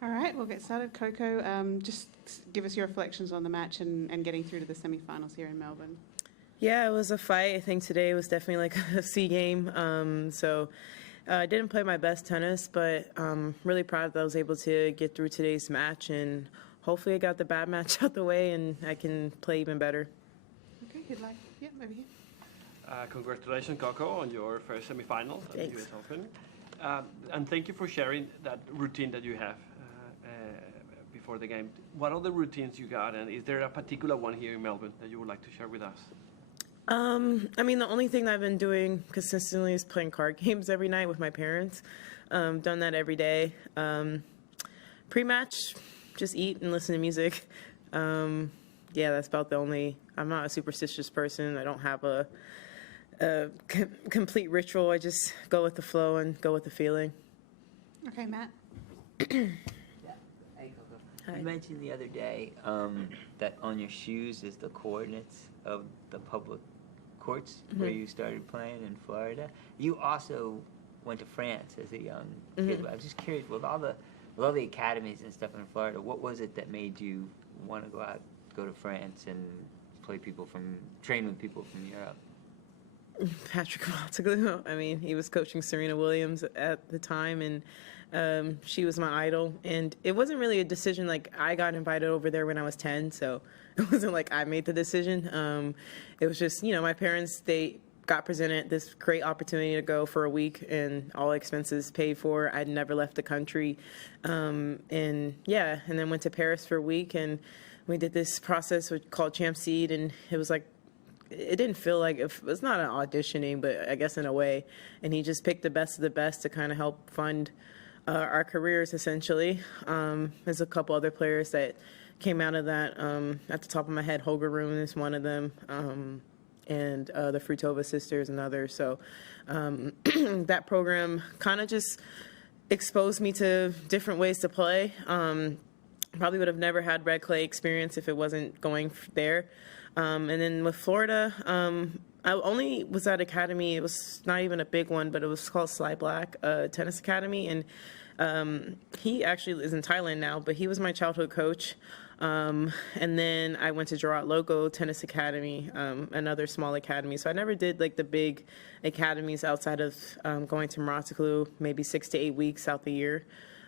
All right, we'll get started. Coco, just give us your reflections on the match and getting through to the semi-finals here in Melbourne. Yeah, it was a fight. I think today was definitely like a C game. I didn't play my best tennis, but I'm really proud that I was able to get through today's match, and hopefully I got the bad match out the way and I can play even better. Okay, good luck. Yeah, over here. Congratulations, Coco, on your first semi-final at the Thanks. US Open. And thank you for sharing that routine that you have before the game. What are the routines you got, and is there a particular one here in Melbourne that you would like to share with us? I mean, the only thing that I've been doing consistently is playing card games every night with my parents. Done that every day. Pre-match, just eat and listen to music. Yeah, that's about the only. I'm not a superstitious person. I don't have a complete ritual. I just go with the flow and go with the feeling. Okay, Matt. Hey, Coco. Hi. You mentioned the other day that on your shoes is the coordinates of the public courts where you started playing in Florida. You also went to France as a young kid. But I was just curious, with all the academies and stuff in Florida, what was it that made you want to go to France and train with people from Europe? Patrick Montaglu. I mean, he was coaching Serena Williams at the time, and she was my idol. And it wasn't really a decision. Like, I got invited over there when I was 10, so it wasn't like I made the decision. It was just, my parents, they got presented this great opportunity to go for a week, and all expenses paid for. I'd never left the country. And then went to Paris for a week, and we did this process called Champ Seed, and it was like, it didn't feel like it was not an auditioning, but I guess in a way. And he just picked the best of the best to kind of help fund our careers, essentially. There's a couple other players that came out of that. At the top of my head, Holger Rune is one of them, and the Fruitova sisters, another. So that program kind of just exposed me to different ways to play. Probably would have never had red clay experience if it wasn't going there. And then with Florida, I only was at Academy. It was not even a big one, but it was called Sly Black Tennis Academy. And he actually is in Thailand now, but he was my childhood coach. And then I went to Gerard Loco Tennis Academy, another small academy. So I never did like the big academies outside of going to Marta, maybe 6 to 8 weeks out the year.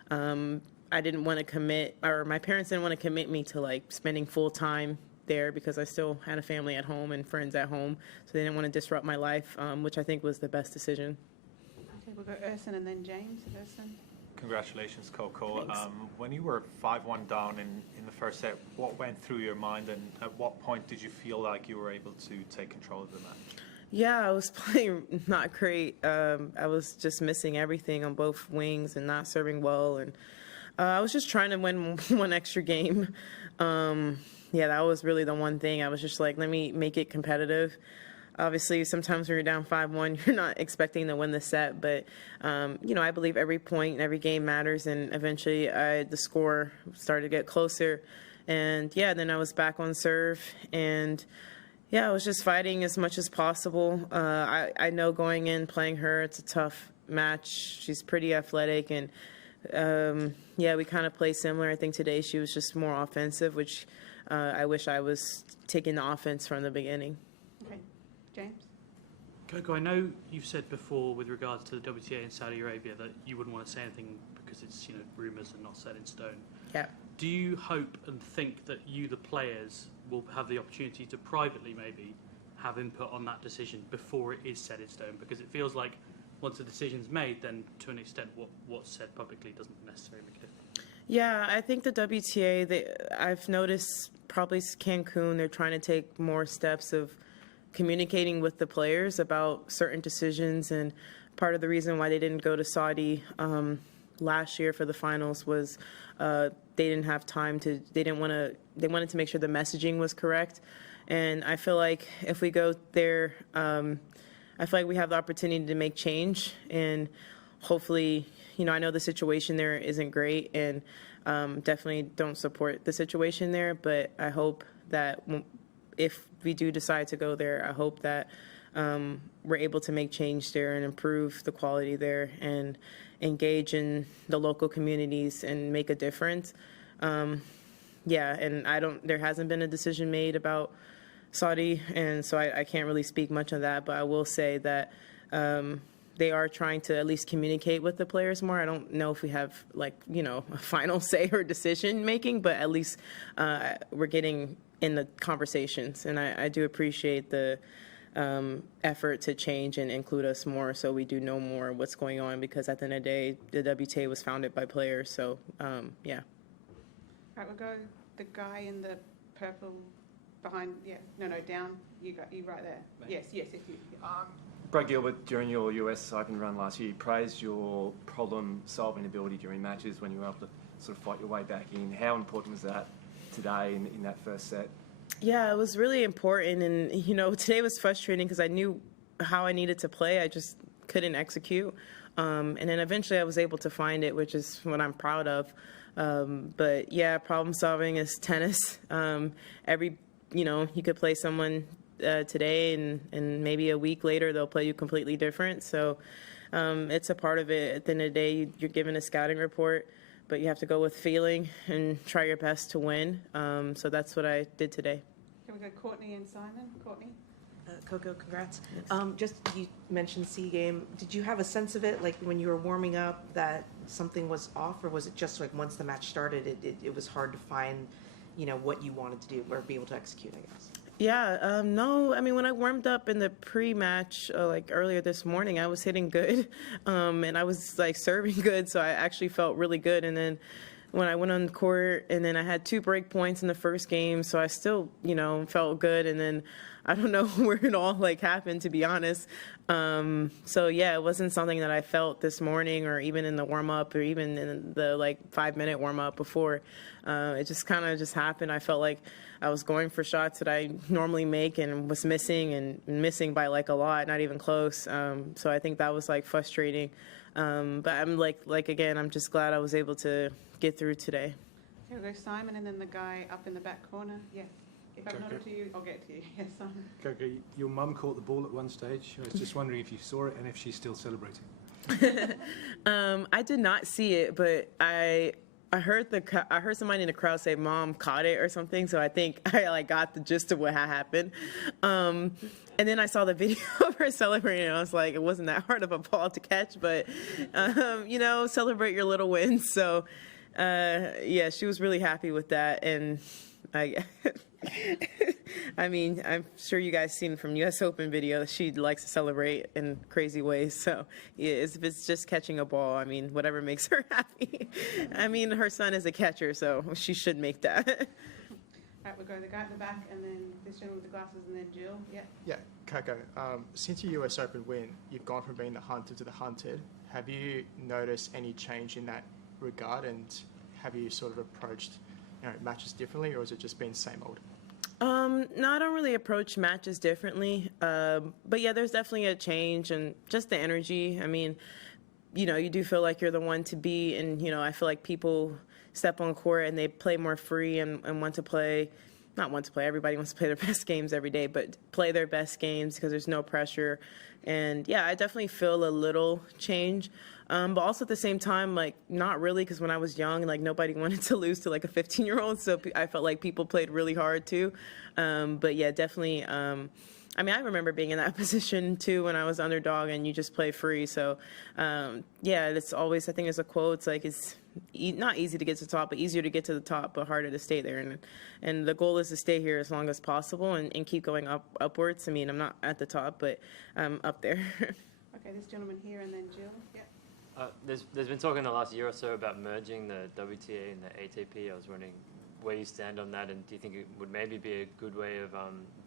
I didn't want to commit, or my parents didn't want to commit me to like spending full time there because I still had a family at home and friends at home, so they didn't want to disrupt my life, which I think was the best decision. Okay, we'll go Ersin and then James. Ersin. Congratulations, Coco. Thanks. When you were 5-1 down in the first set, what went through your mind, and at what point did you feel like you were able to take control of the match? Yeah, I was playing not great. I was just missing everything on both wings and not serving well, and I was just trying to win one extra game. Yeah, that was really the one thing. I was just like, let me make it competitive. Obviously, sometimes when you're down 5-1, you're not expecting to win the set. But, I believe every point and every game matters. And eventually, the score started to get closer. And, then I was back on serve. And, I was just fighting as much as possible. I know going in, playing her, it's a tough match. She's pretty athletic. And, we kind of play similar. I think today she was just more offensive, which I wish I was taking the offense from the beginning. Okay, James. Coco, I know you've said before with regards to the WTA in Saudi Arabia that you wouldn't want to say anything because it's rumours and not set in stone. Yeah. Do you hope and think that you, the players, will have the opportunity to privately maybe have input on that decision before it is set in stone? Because it feels like once the decision's made, then to an extent what's said publicly doesn't necessarily make a difference. Yeah, I think the WTA, I've noticed probably Cancun, they're trying to take more steps of communicating with the players about certain decisions. And part of the reason why they didn't go to Saudi last year for the finals was they didn't have time they wanted to make sure the messaging was correct. And I feel like if we go there, I feel like we have the opportunity to make change, and hopefully, I know the situation there isn't great, and definitely don't support the situation there, but I hope that if we do decide to go there, I hope that we're able to make change there and improve the quality there. And engage in the local communities and make a difference. Yeah, and there hasn't been a decision made about Saudi, and so I can't really speak much on that, but I will say that they are trying to at least communicate with the players more. I don't know if we have, like, a final say or decision making, but at least we're getting in the conversations, and I do appreciate the effort to change and include us more so we do know more what's going on, because at the end of the day, the WTA was founded by players, so yeah. Right, we'll go the guy in the purple behind, down, you right there. Right. Yes, if you. Yeah. Brad Gilbert, during your US Open run last year, praised your problem-solving ability during matches when you were able to sort of fight your way back in. How important was that today in that first set? Yeah, it was really important, and today was frustrating because I knew how I needed to play. I just couldn't execute, and then eventually I was able to find it, which is what I'm proud of. But yeah, problem solving is tennis. You could play someone today, and maybe a week later they'll play you completely different. So it's a part of it. At the end of the day, you're given a scouting report, but you have to go with feeling and try your best to win. So that's what I did today. Can we go Courtney and Simon? Courtney? Coco, congrats. Yes. Just, you mentioned C game. Did you have a sense of it, like when you were warming up, that something was off, or was it just like once the match started, it was hard to find, what you wanted to do or be able to execute, I guess? Yeah, no, I mean, when I warmed up in the pre-match, like earlier this morning, I was hitting good, and I was like serving good, so I actually felt really good. And then when I went on the court, and then I had 2 break points in the first game, so I still, felt good. And then I don't know where it all happened, to be honest. So yeah, it wasn't something that I felt this morning, or even in the warm up, or even in the 5-minute warm up before. It just kind of just happened. I felt like I was going for shots that I normally make and was missing by a lot, not even close. So I think that was frustrating. But I'm again, I'm just glad I was able to get through today. Okay, we'll go Simon and then the guy up in the back corner. Yeah. If I'm not to you, I'll get to you. Yes, Simon. Coco, your mum caught the ball at one stage. I was just wondering if you saw it and if she's still celebrating. I did not see it, but I heard somebody in the crowd say Mom caught it or something, so I think I got the gist of what had happened. And then I saw the video of her celebrating, and I was like, it wasn't that hard of a ball to catch, but celebrate your little wins. So yeah, she was really happy with that, and I mean, I'm sure you guys seen from US Open video that she likes to celebrate in crazy ways. So yeah, if it's just catching a ball, I mean, whatever makes her happy. I mean, her son is a catcher, so she should make that. All right, we'll go the guy at the back, and then this gentleman with the glasses, and then Jill. Yeah. Yeah, Coco, since your US Open win, you've gone from being the hunter to the hunted. Have you noticed any change in that regard, and have you sort of approached matches differently, or has it just been same old? No, I don't really approach matches differently. But yeah, there's definitely a change, and just the energy. I mean, you do feel like you're the one to be, and I feel like people step on court and they play more free and want to play. Not want to play. Everybody wants to play their best games every day, but play their best games because there's no pressure. And yeah, I definitely feel a little change. But also at the same time, not really, because when I was young, nobody wanted to lose to a 15-year-old. So I felt like people played really hard too. But yeah, definitely. I mean, I remember being in that position too when I was underdog, and you just play free. So yeah, it's always, I think there's a quote, it's not easy to get to the top, but easier to get to the top, but harder to stay there. And the goal is to stay here as long as possible and keep going upwards. I mean, I'm not at the top, but I'm up there. Okay, this gentleman here, and then Jill. Yeah. There's been talk in the last year or so about merging the WTA and the ATP. I was wondering where you stand on that, and do you think it would maybe be a good way of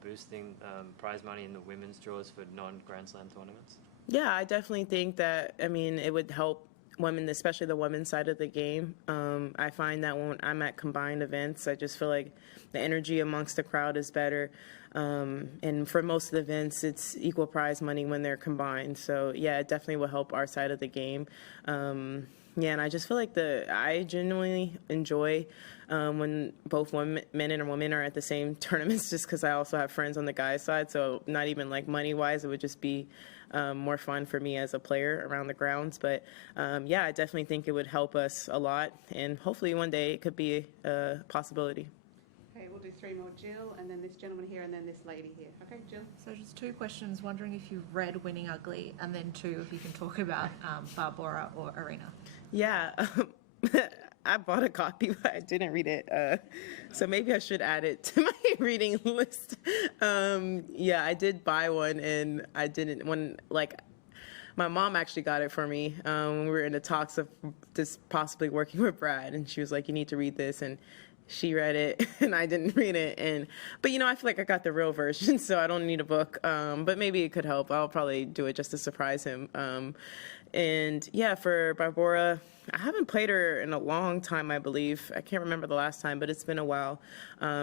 boosting prize money in the women's draws for non-Grand Slam tournaments? Yeah, I definitely think that, it would help women, especially the women's side of the game. I find that when I'm at combined events, I just feel like the energy amongst the crowd is better. And for most of the events, it's equal prize money when they're combined. So yeah, it definitely will help our side of the game. Yeah, and I just feel like I genuinely enjoy when both men and women are at the same tournaments, just because I also have friends on the guys' side. So not even money-wise, it would just be more fun for me as a player around the grounds. But yeah, I definitely think it would help us a lot, and hopefully one day it could be a possibility. Okay, we'll do 3 more. Jill, and then this gentleman here, and then this lady here. Okay, Jill. So just 2 questions. Wondering if you read Winning Ugly, and then 2, if you can talk about Barbora or Aryna. Yeah, I bought a copy, but I didn't read it. So maybe I should add it to my reading list. Yeah, I did buy one, and I didn't, my mom actually got it for me when we were in the talks of just possibly working with Brad, and she was like, you need to read this, and she read it, and I didn't read it. But I feel like I got the real version, so I don't need a book. But maybe it could help. I'll probably do it just to surprise him. And yeah, for Barbora, I haven't played her in a long time, I believe. I can't remember the last time, but it's been a while.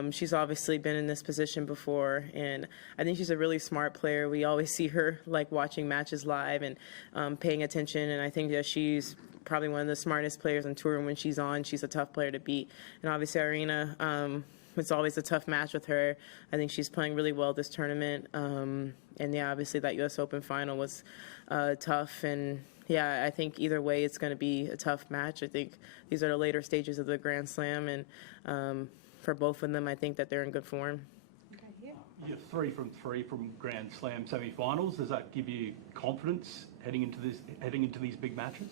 She's obviously been in this position before, and I think she's a really smart player. We always see her watching matches live and paying attention, and I think that she's probably one of the smartest players on tour. When she's on, she's a tough player to beat. And obviously Aryna, it's always a tough match with her. I think she's playing really well this tournament. And yeah, obviously that US Open final was tough. And yeah, I think either way it's going to be a tough match. I think these are the later stages of the Grand Slam, and for both of them, I think that they're in good form. Okay, here. You're 3 from 3 from Grand Slam semi-finals. Does that give you confidence heading into these big matches?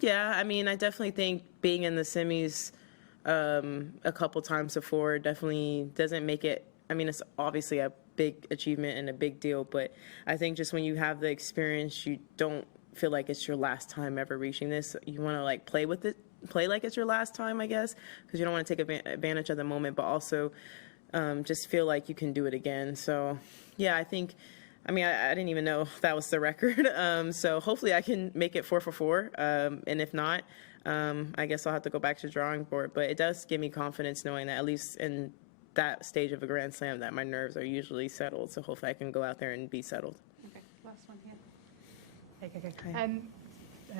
Yeah, I mean, I definitely think being in the semis a couple times before definitely doesn't make it. I mean, it's obviously a big achievement and a big deal, but I think just when you have the experience, you don't feel like it's your last time ever reaching this. You want to play like it's your last time, I guess, because you don't want to take advantage of the moment, but also just feel like you can do it again. So yeah, I think. I mean, I didn't even know that was the record. So hopefully I can make it 4 for 4. And if not, I guess I'll have to go back to the drawing board. But it does give me confidence knowing that at least in that stage of a Grand Slam that my nerves are usually settled. So hopefully I can go out there and be settled. Okay, last one here. Hey, Coco.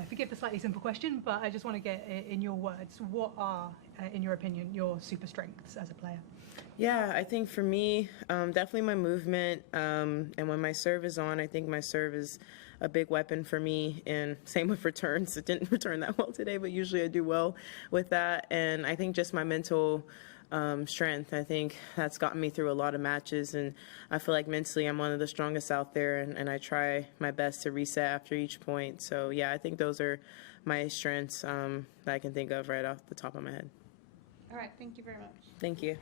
Forgive the slightly simple question, but I just want to get in your words, what are, in your opinion, your super strengths as a player? Yeah, I think for me, definitely my movement, and when my serve is on, I think my serve is a big weapon for me, and same with returns. It didn't return that well today, but usually I do well with that, and I think just my mental strength, I think that's gotten me through a lot of matches, and I feel like mentally I'm one of the strongest out there, and I try my best to reset after each point. So yeah, I think those are my strengths that I can think of right off the top of my head. All right, thank you very much. Thank you.